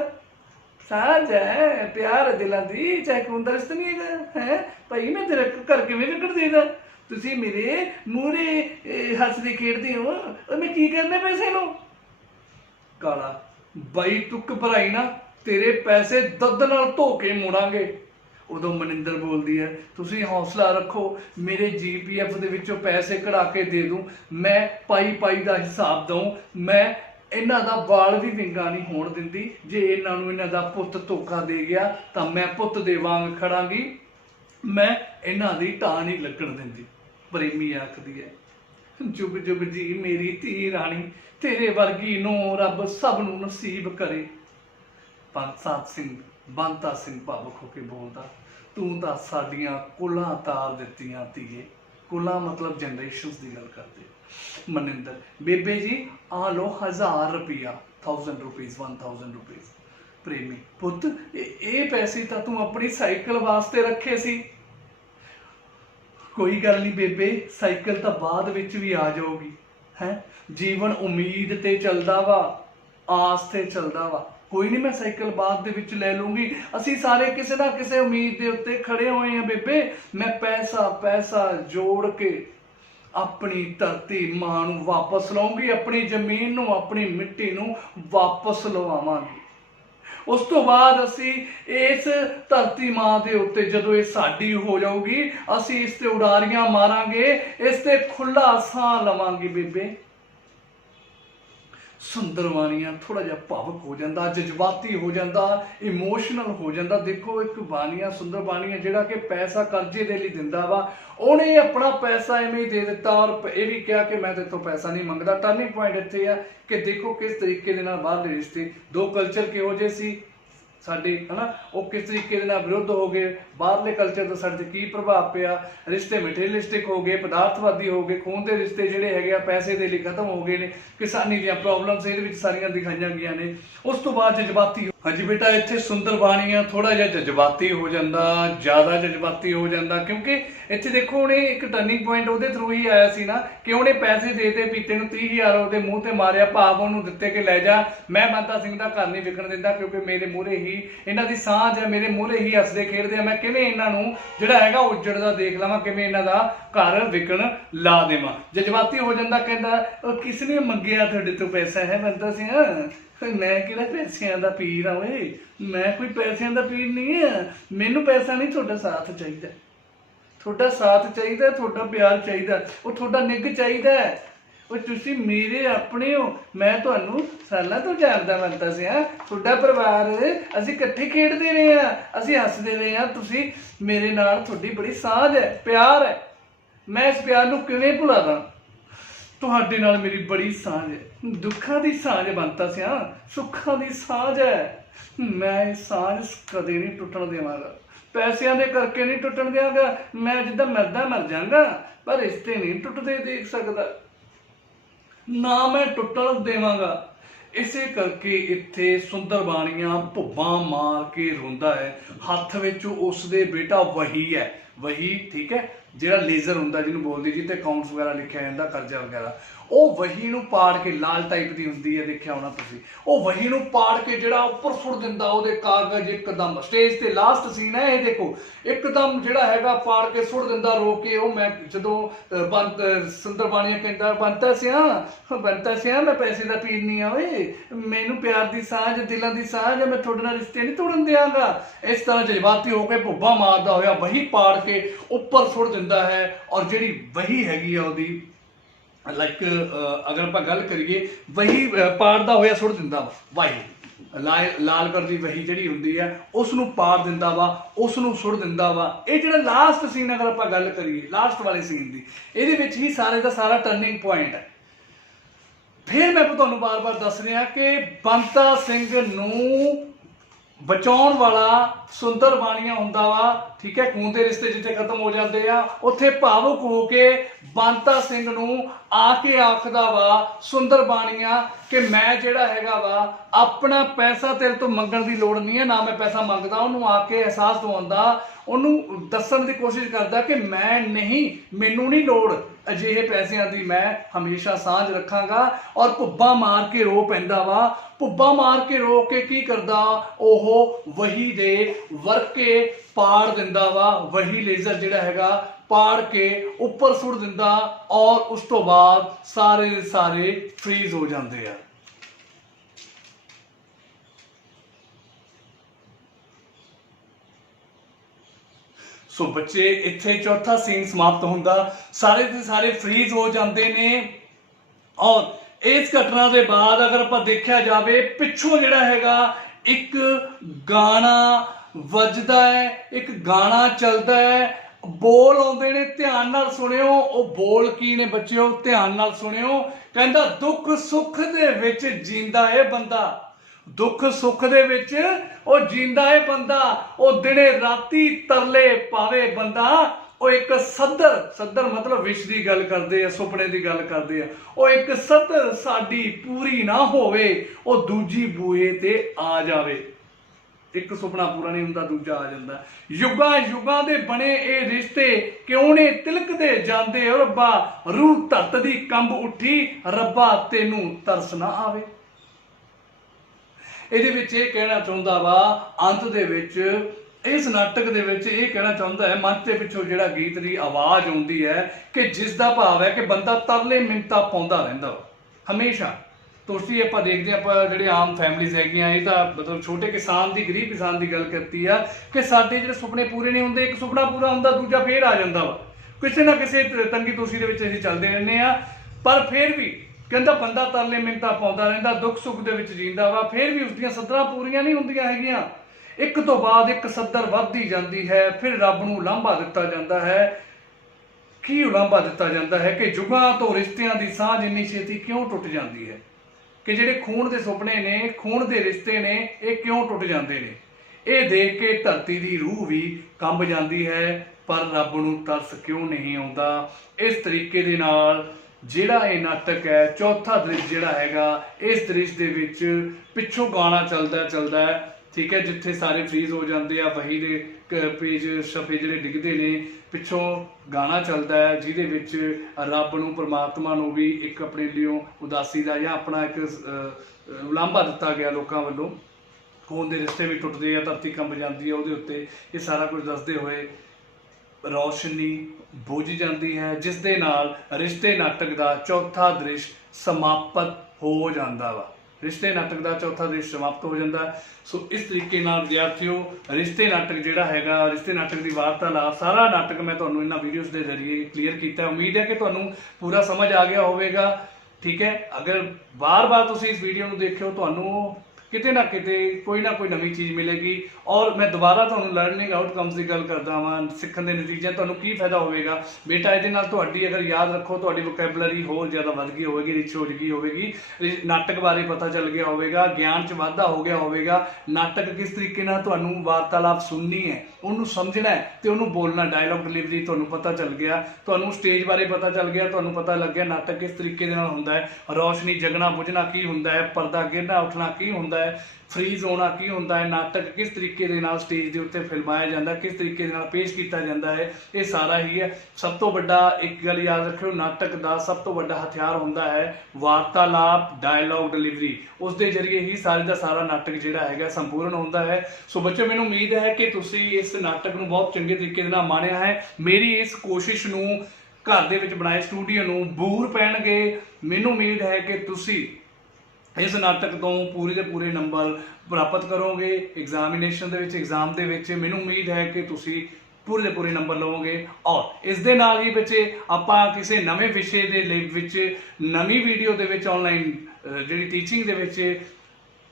ਸਾਂਝ ਹੈ ਪਿਆਰ ਦਿਲਾਂ ਦੀ, ਚਾਹੇ ਖੂਨ ਦਾ ਰਿਸ਼ਤਾ ਨਹੀਂ ਹੈਗਾ, ਹੈ ਭਾਈ ਮੈਂ ਤੇਰਾ ਘਰ ਕਿਵੇਂ ਵਿਕਣ ਦੇਦਾ, ਤੁਸੀਂ ਮੇਰੇ ਮੂਹਰੇ ਹੱਸਦੇ ਖੇਡਦੇ ਹੋ, ਉਹ ਮੈਂ ਕੀ ਕਰਨਾ ਪੈਸੇ ਨੂੰ। ਕਾਲਾ ਬਾਈ ਤੂੰ ਘਬਰਾਈ ਨਾ, ਤੇਰੇ ਪੈਸੇ ਦੁੱਧ ਨਾਲ ਧੋ ਕੇ ਮੋੜਾਂਗੇ। ਉਦੋਂ ਮਨਿੰਦਰ ਬੋਲਦੀ ਹੈ ਤੁਸੀਂ ਹੌਸਲਾ ਰੱਖੋ, ਮੇਰੇ GPF ਦੇ ਵਿੱਚੋਂ ਪੈਸੇ ਕਢਾ ਕੇ ਦੇ ਦੂੰ, ਮੈਂ ਪਾਈ ਪਾਈ ਦਾ ਹਿਸਾਬ ਦਊਂ, ਮੈਂ ਇਹਨਾਂ ਦਾ ਵਾਲ ਵੀ ਵਿੰਗਾ ਨਹੀਂ ਹੋਣ ਦਿੰਦੀ, ਜੇ ਇਹਨਾਂ ਨੂੰ ਇਹਨਾਂ ਦਾ ਪੁੱਤ ਧੋਖਾ ਦੇ ਗਿਆ ਤਾਂ ਮੈਂ ਪੁੱਤ ਦੇ ਵਾਂਗ ਖੜਾਂਗੀ, ਮੈਂ ਇਹਨਾਂ ਦੀ ਟਾਂ ਨਹੀਂ ਲੱਗਣ ਦਿੰਦੀ। ਪ੍ਰੇਮੀ ਆਖਦੀ ਹੈ ਜੁਗ ਜੁਗ ਜੀ ਮੇਰੀ ਧੀ ਰਾਣੀ, ਤੇਰੇ ਵਰਗੀ ਨੂੰ ਰੱਬ ਸਭ ਨੂੰ ਨਸੀਬ ਕਰੇ। ਬੰਤਾ ਸਿੰਘ ਭਾਵੁਕ ਹੋ ਕੇ ਬੋਲਦਾ ਤੂੰ ਤਾਂ ਸਾਡੀਆਂ ਕੁਲਾਂ ਤਾਰ ਦਿੱਤੀਆਂ ਧੀਏ, ਕੁਲਾਂ ਮਤਲਬ ਜਨਰੇਸ਼ਨਸ ਦੀ ਗੱਲ ਕਰਦੇ। ਮਨਿੰਦਰ ਬੇਬੇ ਜੀ ਆ ਲੋ 1000 ਰੁਪਇਆ, 1000 ਰੁਪੀਜ਼, 1000 ਰੁਪੀਜ਼। ਪ੍ਰੇਮੀ ਪੁੱਤ ਇਹ ਪੈਸੇ ਤਾਂ ਤੂੰ ਆਪਣੀ ਸਾਈਕਲ ਵਾਸਤੇ ਰੱਖੇ ਸੀ। ਕੋਈ ਗੱਲ ਨਹੀਂ ਬੇਬੇ, ਸਾਈਕਲ ਤਾਂ ਬਾਅਦ ਵਿੱਚ ਵੀ ਆ ਜਾਊਗੀ, ਹੈ ਜੀਵਨ ਉਮੀਦ ਤੇ ਚੱਲਦਾ ਵਾ, ਆਸ ਤੇ ਚੱਲਦਾ ਵਾ, ਕੋਈ ਨਹੀਂ ਮੈਂ ਸਾਈਕਲ ਬਾਅਦ ਦੇ ਵਿੱਚ ਲੈ ਲੂੰਗੀ, ਅਸੀਂ ਸਾਰੇ ਕਿਸੇ ਨਾ ਕਿਸੇ ਉਮੀਦ ਦੇ ਉੱਤੇ ਖੜੇ ਹੋਏ ਹਾਂ ਬੇਬੇ। ਮੈਂ ਪੈਸਾ ਜੋੜ ਕੇ अपनी धरती मां नूं वापस लाऊंगी, अपनी जमीन नूं, अपनी मिट्टी नूं वापस लवावांगी। उस तो बाद असी इस धरती मां के उत्ते जदों ये साडी हो जाऊगी, असी इस ते उडारियां मारांगे, इस ते खुला साह लवांगे। बेबे सुंदर बाणियां थोड़ा जिहा भावुक हो जाता, जज्बाती हो जाता, इमोशनल हो जाता। देखो एक बाणियां सुंदर बाणियां जिहड़ा कि पैसा कर्जे दे लई दिंदा वा, उहने अपना पैसा इवें ही दे दिता और ये भी कहा कि मैं तेतों पैसा नहीं मंगदा। टर्निंग पॉइंट इत्थे है कि देखो किस तरीके दे नाल बाहरले रिश्ते, दो कल्चर किहो जे सी साडे, है ना, वो किस तरीके दे नाल विरुद्ध हो गए, बाहरले कल्चर का साडे ते की प्रभाव पिया, रिश्ते मटेरियलिस्टिक हो गए, पदार्थवादी हो गए, खून के रिश्ते जिहड़े हैगे आ पैसे दे लई खत्म हो गए ने, किसानी दीयां प्रॉब्लम्स इहदे विच सारियां दिखाईयां गईयां ने। उस तो बाद जज्बाती, हाँ जी बेटा इत्थे सुंदर बाणियां थोड़ा जिहा जज्बाती हो जाता, ज़्यादा जज्बाती हो जाता, क्योंकि इत्थे देखो उन्हें एक टर्निंग पॉइंट उहदे थ्रू ही आया सी ना कि उन्हें पैसे देते पीते नूं 30,000 उहदे मूँह ते मारिया, भाव उहनूं दित्ते कि लै जा, मैं बंता सिंह दा घर नहीं विकण दिंदा क्योंकि मेरे मूहरे ही इन्हां दी सांझ है, मेरे मूहरे ही हसदे खेडदे आ, मैं किवें इन्हां नूं जिहड़ा हैगा उजड़दा देख लवां, किवें इन्हां दा घर विकण ला देवां। जज्बाती हो जाता, कहंदा किसने मंगिया तुहाडे तों पैसा है बंता सिंह, मैं किहड़ा पैसिਆਂ ਦਾ पीर हाँ ਓਏ, मैं कोई पैसिਆਂ ਦਾ पीर नहीं है, मैनू पैसा नहीं, ਤੁਹਾਡਾ साथ चाहिए, ਤੁਹਾਡਾ साथ चाहिए, ਤੁਹਾਡਾ प्यार चाहिए, ਉਹ ਤੁਹਾਡਾ ਨਿੱਘ ਚਾਹੀਦਾ। ਉਹ ਤੁਸੀਂ ਮੇਰੇ ਆਪਣੇ ਹੋ, मैं ਤੁਹਾਨੂੰ ਸਾਲਾਂ ਤੋਂ ਜਾਣਦਾ ਬੰਤਾ ਸੀ, ਤੁਹਾਡਾ ਪਰਿਵਾਰ ਅਸੀਂ ਇਕੱਠੇ ਖੇਡਦੇ ਰਹੇ ਹਾਂ, ਅਸੀਂ ਹੱਸਦੇ ਰਹੇ ਹਾਂ, ਤੁਸੀਂ ਮੇਰੇ ਨਾਲ ਤੁਹਾਡੀ ਬੜੀ ਸਾਂਝ ਹੈ, ਪਿਆਰ ਹੈ, मैं इस प्यार ਨੂੰ ਕਿਵੇਂ ਭੁਲਾ ਦਾਂ। ਤੁਹਾਡੇ ਨਾਲ ਮੇਰੀ ਬੜੀ ਸਾਂਝ ਹੈ, ਦੁੱਖਾਂ ਦੀ ਸਾਂਝ ਬੰਤਾ ਸਿਆ, ਸੁੱਖਾਂ ਦੀ ਸਾਂਝ ਹੈ, ਮੈਂ ਇਹ ਸਾਂਝ ਕਦੇ ਨਹੀਂ ਟੁੱਟਣ ਦੇਵਾਂਗਾ, ਪੈਸਿਆਂ ਦੇ ਕਰਕੇ ਨਹੀਂ ਟੁੱਟਣ ਦਿਆਂਗਾ, ਮੈਂ ਜਿੱਦਾਂ ਮਰਦਾ ਮਰ ਜਾਵਾਂਗਾ ਪਰ ਰਿਸ਼ਤੇ ਨਹੀਂ ਟੁੱਟਦੇ ਦੇਖ ਸਕਦਾ, ਨਾ ਮੈਂ ਟੁੱਟਣ ਦੇਵਾਂਗਾ। ਇਸੇ ਕਰਕੇ ਇੱਥੇ ਸੁੰਦਰ ਬਾਣੀਆਂ ਭੁੱਬਾਂ ਮਾਰ ਕੇ ਰੋਂਦਾ ਹੈ, ਹੱਥ ਵਿੱਚ ਉਸਦੇ ਬੇਟਾ ਵਹੀ ਹੈ, वही ठीक है, ਜਿਹੜਾ ਲੇਜ਼ਰ ਹੁੰਦਾ ਜਿਹਨੂੰ ਬੋਲਦੇ ਜੀ ਤੇ ਅਕਾਊਂਟਸ ਵਗੈਰਾ ਲਿਖਿਆ ਜਾਂਦਾ, ਕਰਜ਼ਾ ਵਗੈਰਾ, ਉਹ ਵਹੀ ਨੂੰ ਪਾੜ ਕੇ, ਲਾਲ ਟਾਈਪ ਦੀ ਹੁੰਦੀ ਹੈ, ਦੇਖਿਆ ਹੋਣਾ ਤੁਸੀਂ, ਉਹ ਵਹੀ ਨੂੰ ਪਾੜ ਕੇ ਜਿਹੜਾ ਉੱਪਰ ਸੁੱਟ ਦਿੰਦਾ ਉਹਦੇ ਕਾਗਜ਼, ਇੱਕਦਮ ਸਟੇਜ ਤੇ ਲਾਸਟ ਸੀਨ ਹੈ ਇਹ ਦੇਖੋ, ਇੱਕਦਮ ਜਿਹੜਾ ਹੈਗਾ ਪਾੜ ਕੇ ਸੁੱਟ ਦਿੰਦਾ ਰੋ ਕੇ। ਉਹ ਮੈਂ ਜਦੋਂ ਸੁੰਦਰ ਬਾਣੀਆਂ ਕਹਿੰਦਾ ਬੰਤਾ ਸਿਆ ਮੈਂ ਪੈਸੇ ਦਾ ਪੀਰ ਨਹੀਂ ਆ ਓਏ, ਮੈਨੂੰ ਪਿਆਰ ਦੀ ਸਾਂਝ, ਦਿਲਾਂ ਦੀ ਸਾਂਝ ਹੈ, ਮੈਂ ਤੁਹਾਡੇ ਨਾਲ ਰਿਸ਼ਤੇ ਨਹੀਂ ਤੋੜਨ ਦਿਆਂਗਾ। ਇਸ ਤਰ੍ਹਾਂ ਜਜ਼ਬਾਤੀ ਹੋ ਕੇ ਭੁੱਬਾ ਮਾਰਦਾ ਹੋਇਆ ਵਹੀ ਪਾੜ ਕੇ ਉੱਪਰ ਸੁੱਟ ਦਿੰਦਾ ਹੈ। ਔਰ ਜਿਹੜੀ ਵਹੀ ਹੈਗੀ ਆ ਉਹਦੀ ਲਾਈਕ ਅਗਰ ਆਪਾਂ ਗੱਲ ਕਰੀਏ, ਵਹੀ ਪਾੜਦਾ ਹੋਇਆ ਸੁੱਟ ਦਿੰਦਾ ਵਾ, ਵਾਹੀ ਲਾਲ ਕਲਰ ਦੀ ਵਹੀ ਜਿਹੜੀ ਹੁੰਦੀ ਹੈ ਉਸ ਨੂੰ ਪਾੜ ਦਿੰਦਾ ਵਾ, ਉਸ ਨੂੰ ਸੁੱਟ ਦਿੰਦਾ ਵਾ। ਇਹ ਜਿਹੜਾ ਲਾਸਟ ਸੀਨ ਅਗਰ ਆਪਾਂ ਗੱਲ ਕਰੀਏ ਲਾਸਟ ਵਾਲੇ ਸੀਨ ਦੀ, ਇਹਦੇ ਵਿੱਚ ਹੀ ਸਾਰੇ ਦਾ ਸਾਰਾ ਟਰਨਿੰਗ ਪੁਆਇੰਟ ਹੈ। ਫਿਰ ਮੈਂ ਤੁਹਾਨੂੰ ਬਾਰ-ਬਾਰ ਦੱਸ ਰਿਹਾ ਕਿ ਬੰਤਾ ਸਿੰਘ ਨੂੰ ਬਚਾਉਣ ਵਾਲਾ ਸੁੰਦਰ ਬਾਣੀਆਂ ਹੁੰਦਾ ਵਾ, ਠੀਕ ਹੈ, ਖੂਨ ਦੇ ਰਿਸ਼ਤੇ ਜਿੱਥੇ ਖਤਮ ਹੋ ਜਾਂਦੇ ਆ ਉੱਥੇ ਭਾਵੁਕ ਹੋ ਕੇ ਬੰਤਾ ਸਿੰਘ ਨੂੰ ਆ ਕੇ ਆਖਦਾ ਵਾ ਸੁੰਦਰ ਬਾਣੀਆਂ ਕਿ ਮੈਂ ਜਿਹੜਾ ਹੈਗਾ ਵਾ ਆਪਣਾ ਪੈਸਾ ਤੇਰੇ ਤੋਂ ਮੰਗਣ ਦੀ ਲੋੜ ਨਹੀਂ ਹੈ, ਨਾ ਮੈਂ ਪੈਸਾ ਮੰਗਦਾ। ਉਹਨੂੰ ਆ ਕੇ ਅਹਿਸਾਸ ਦਵਾਉਂਦਾ, ਉਹਨੂੰ ਦੱਸਣ ਦੀ ਕੋਸ਼ਿਸ਼ ਕਰਦਾ ਕਿ ਮੈਂ ਨਹੀਂ, ਮੈਨੂੰ ਨਹੀਂ ਲੋੜ ਅਜਿਹੇ ਪੈਸਿਆਂ ਦੀ, ਮੈਂ ਹਮੇਸ਼ਾ ਸਾਂਝ ਰੱਖਾਂਗਾ। ਔਰ ਭੁੱਬਾ ਮਾਰ ਕੇ ਰੋ ਪੈਂਦਾ ਵਾ, ਭੁੱਬਾ ਮਾਰ ਕੇ ਰੋ ਕੇ ਕੀ ਕਰਦਾ, ਉਹ ਵਹੀ ਦੇ ਵਰਕੇ ਪਾੜ ਦਿੰਦਾ ਵਾ, ਵਹੀ ਲੇਜ਼ਰ ਜਿਹੜਾ ਹੈਗਾ ਪਾੜ ਕੇ ਉੱਪਰ ਸੁੱਟ ਦਿੰਦਾ। ਔਰ ਉਸ ਤੋਂ ਬਾਅਦ ਸਾਰੇ ਦੇ ਸਾਰੇ ਫ੍ਰੀਜ਼ ਹੋ ਜਾਂਦੇ ਆ। ਸੋ ਬੱਚੇ ਇੱਥੇ ਚੌਥਾ ਸੀਨ ਸਮਾਪਤ ਹੁੰਦਾ, ਸਾਰੇ ਦੇ ਸਾਰੇ ਫ੍ਰੀਜ਼ ਹੋ ਜਾਂਦੇ ਨੇ। ਔਰ ਇਸ ਘਟਨਾ ਦੇ ਬਾਅਦ ਅਗਰ ਆਪਾਂ ਦੇਖਿਆ ਜਾਵੇ, ਪਿੱਛੋਂ ਜਿਹੜਾ ਹੈਗਾ ਇੱਕ ਗਾਣਾ ਵੱਜਦਾ ਹੈ, ਇੱਕ ਗਾਣਾ ਚੱਲਦਾ ਹੈ, ਬੋਲ ਆਉਂਦੇ ਨੇ, ਧਿਆਨ ਨਾਲ ਸੁਣਿਓ। ਉਹ ਬੋਲ ਕੀ ਨੇ ਬੱਚਿਓ, ਧਿਆਨ ਨਾਲ ਸੁਣਿਓ। ਕਹਿੰਦਾ ਦੁੱਖ ਸੁੱਖ ਦੇ ਵਿੱਚ ਜੀਂਦਾ ਏ ਬੰਦਾ, ਦੁੱਖ ਸੁੱਖ ਦੇ ਵਿੱਚ ਉਹ ਜੀਂਦਾ ਏ ਬੰਦਾ, ਉਹ ਦਿਨੇ ਰਾਤੀ ਤਰਲੇ ਪਾਵੇ ਬੰਦਾ। ਉਹ ਇੱਕ ਸੱਦਰ ਮਤਲਬ ਵਿਸ਼ ਦੀ ਗੱਲ ਕਰਦੇ ਆ, ਸੁਪਨੇ ਦੀ ਗੱਲ ਕਰਦੇ ਆ। ਉਹ ਇੱਕ ਸੱਦਰ ਸਾਡੀ ਪੂਰੀ ਨਾ ਹੋਵੇ, ਉਹ ਦੂਜੀ ਬੂਹੇ ਤੇ ਆ ਜਾਵੇ। ਇੱਕ ਸੁਪਨਾ ਪੂਰਾ ਨਹੀਂ ਹੁੰਦਾ, ਦੂਜਾ ਆ ਜਾਂਦਾ। ਯੁੱਗਾਂ ਯੁੱਗਾਂ ਦੇ ਬਣੇ ਇਹ ਰਿਸ਼ਤੇ ਕਿਉਂ ਨੇ ਤਿਲਕਦੇ ਜਾਂਦੇ, ਰੱਬਾ ਰੂਹ ਧਰਤ ਦੀ ਕੰਬ ਉੱਠੀ, ਰੱਬਾ ਤੈਨੂੰ ਤਰਸ ਨਾ ਆਵੇ। ਇਹਦੇ ਵਿੱਚ ਇਹ ਕਹਿਣਾ ਚਾਹੁੰਦਾ ਵਾ ਅੰਤ ਦੇ ਵਿੱਚ इस नाटक दे विच ये कहना चाहुंदा है, मंच के पिछों जिहड़ा गीत की आवाज़ आउंदी है कि जिस दा भाव है कि बंदा तरले मिन्नतां पाउंदा रहिंदा वा हमेशा। ਤੁਸੀਂ ਆਪਾਂ ਦੇਖਦੇ ਆਪਾਂ ਜਿਹੜੇ ਆਮ ਫੈਮਲੀਜ਼ ਹੈਗੀਆਂ, ਇਹ ਤਾਂ ਮਤਲਬ ਛੋਟੇ ਕਿਸਾਨ ਦੀ, ਗਰੀਬ ਕਿਸਾਨ ਦੀ ਗੱਲ ਕਰਤੀ ਆ ਕਿ ਸਾਡੇ ਜਿਹੜੇ ਸੁਪਨੇ ਪੂਰੇ ਨਹੀਂ ਹੁੰਦੇ, ਇੱਕ ਸੁਪਨਾ ਪੂਰਾ ਹੁੰਦਾ ਦੂਜਾ ਫੇਰ ਆ ਜਾਂਦਾ ਵਾ, ਕਿਸੇ ਨਾ ਕਿਸੇ ਤੰਗੀ ਤੋਸੀ ਦੇ ਵਿੱਚ ਅਸੀਂ ਚੱਲਦੇ ਰਹਿੰਦੇ ਆ। ਪਰ ਫਿਰ ਵੀ ਕਹਿੰਦਾ ਬੰਦਾ ਤਰਲੇ ਮਿੰਨਤਾਂ ਪਾਉਂਦਾ ਰਹਿੰਦਾ, ਦੁੱਖ ਸੁੱਖ ਦੇ ਵਿੱਚ ਜੀਂਦਾ ਵਾ, ਫਿਰ ਵੀ ਉਸਦੀਆਂ ਸੱਧਰਾਂ ਪੂਰੀਆਂ ਨਹੀਂ ਹੁੰਦੀਆਂ ਹੈਗੀਆਂ। ਇੱਕ ਤੋਂ ਬਾਅਦ ਇੱਕ ਸੱਧਰ ਵੱਧਦੀ ਜਾਂਦੀ ਹੈ, ਫਿਰ ਰੱਬ ਨੂੰ ਉਲਾਂਭਾ ਦਿੱਤਾ ਜਾਂਦਾ ਹੈ। ਕੀ ਉਲਾਂਭਾ ਦਿੱਤਾ ਜਾਂਦਾ ਹੈ ਕਿ ਜੁਗਾਂ ਤੋਂ ਰਿਸ਼ਤਿਆਂ ਦੀ ਸਾਂਝ ਇੰਨੀ ਛੇਤੀ ਕਿਉਂ ਟੁੱਟ ਜਾਂਦੀ ਹੈ, कि जिहड़े खून के सुपने ने, खून के रिश्ते ने, ये क्यों टुट जाते हैं। ये देख के धरती की रूह भी कंब जाती है, पर रब नूं तरस क्यों नहीं आता। इस तरीके दे नाल जिहड़ा ये नाटक है, चौथा दृश्य जिहड़ा हैगा, इस दृश्य दे विच पिछों गाना चलदा है, ठीक है, जिथे सारे फ्रीज हो जाते हैं, वही दे पेज छपे जिहड़े डिगदे ने, पिछों गाना चलता है जिहदे विच रब नूं परमात्मा नूं भी एक अपने लियों उदासी का या अपना एक उलांभा दिता गया लोगों वालों। खून के रिश्ते भी टुटते हैं, धरती कंब जाती है, उहदे उत्ते ये सारा कुछ दसदे हुए रोशनी बुझ जाती है, जिस दे नाल रिश्ते नाटक का चौथा दृश्य समाप्त हो जाता वा। रिश्ते नाटक का चौथा दृश्य समाप्त हो जाता है। सो इस तरीके नाल विद्यार्थियों रिश्ते नाटक जिहड़ा हैगा, रिश्ते नाटक की वार्तालाप सारा नाटक मैं तुहानूं इन्हां वीडियोज़ के जरिए क्लीयर किया। उम्मीद है कि तुहानूं पूरा समझ आ गया होवेगा, ठीक है। अगर बार बार तुसीं इस वीडियो नूं देखियो तुहानूं किते ना किते कोई ना कोई नवी चीज़ मिलेगी। और मैं दोबारा तुहानूं लर्निंग आउटकम्स की गल करदा वां, सीखण दे नतीजे तुहानूं की फायदा होवेगा बेटा, इहदे नाल तुहाडी अगर याद रखो तुहाडी वोकैबुलरी होर ज़्यादा वध गई होवेगी, रिच हो गई होवेगी, नाटक बारे पता चल गया होवेगा, ज्ञान च वाधा हो गया होवेगा, नाटक किस तरीके नाल तुहानूं वार्तालाप सुननी है, उन्होंने समझना है तो उन्होंने बोलना, डायलॉग डिलीवरी तुहानूं पता चल गया, तुहानूं स्टेज बारे पता चल गया, तुहानूं पता लग गया नाटक किस तरीके दे नाल हुंदा है, रोशनी जगना बुझना की हुंदा है, पर्दा गिरना उठना की हुंदा है, फ्रीज होना की हुंदा है, नाटक किस तरीके दे नाल स्टेज के उत्ते फिल्माया जाता है, किस तरीके दे नाल पेश किया जाता है, ये सारा ही है। सब तो वड्डा एक गल याद रखियो, नाटक का सब तो वड्डा हथियार हुंदा है वार्तालाप, डायलॉग डिलीवरी, उस दे जरिए ही सारे का सारा नाटक जिहड़ा हैगा संपूर्ण होंदा है। सो बच्चों मैनूं उम्मीद है कि तुसीं इस नाटक नूं बहुत चंगे तरीके दे नाल माणिया है। मेरी इस कोशिश नूं घर दे विच बनाए स्टूडियो नूं बूर पैणगे। मैनूं उम्मीद है कि तुसीं इस नाटक तो पूरे के पूरे नंबर प्राप्त करोगे एग्जामिनेशन दे विच, एग्जाम दे विच मैनूं उम्मीद है कि तुसीं पूरे के पूरे नंबर लवोगे। और इस दे नाल ही बच्चे आपां किसी नवे विषय दे विच नवी वीडियो दे विच ऑनलाइन जिहड़ी टीचिंग दे विच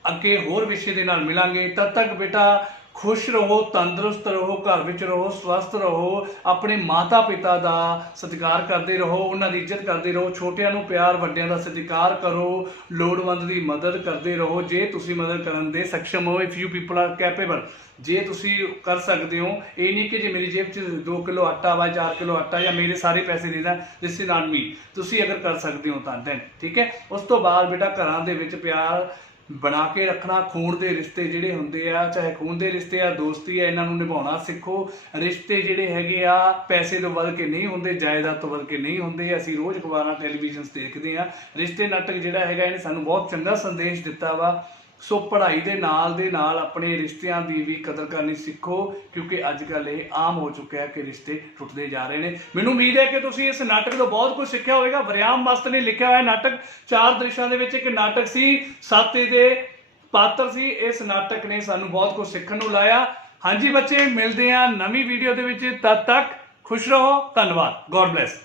अगे होर विषय दे नाल मिलांगे। तद तक बेटा खुश रहो, तंदुरुस्त रहो, घर विच रहो, स्वस्थ रहो, अपने माता पिता का सत्कार करते रहो, उन्हां दी इज्जत करते रहो, छोटियां नूं प्यार, वड्डियां दा सत्कार करो, लोड़वंद की मदद करते रहो जे तुसीं मदद करन दे सक्षम हो। If you people are capable, जे तुसीं कर सकते हो, ये नहीं कि जे मेरी जेब च 2 किलो आटा वा, 4 किलो आटा या मेरे सारे पैसे देना, दिस इज नॉट मी, तुसीं अगर कर सकते हो तां दैन ठीक है। उस तो बाद बेटा घरां दे विच प्यार बना के रखना, खून के रिश्ते जिहड़े हुंदे आ, चाहे खून के रिश्ते आ, दोस्ती है, इन्हां नूं निभाउणा सीखो। रिश्ते जिहड़े हैगे आ पैसे तो वध के नहीं हुंदे, जायदाद तो वध के नहीं हुंदे। असीं रोज़ अखबारां टैलीविजन देखदे आ, रिश्ते नाटक जिहड़ा हैगा इहने सानूं बहुत चंगा संदेश दिता वा। सो पढ़ाई के नाल अपने रिश्तियां की भी कदर करनी सीखो, क्योंकि अजकल ये आम हो चुका है कि रिश्ते टुटते जा रहे हैं। मैनूं उम्मीद है कि तुसीं इस नाटक तो बहुत कुछ सीखा होगा। वरियाम मस्त ने लिखा हुआ नाटक 4 दृश्यों के विच एक नाटक सी, 7 दे पात्र सी। इस नाटक ने सानूं बहुत कुछ सीखण नूं लाया। हाँ जी बच्चे, मिलते हैं नवी वीडियो के विच, तद तक खुश रहो, धन्यवाद, गॉड ब्लैस।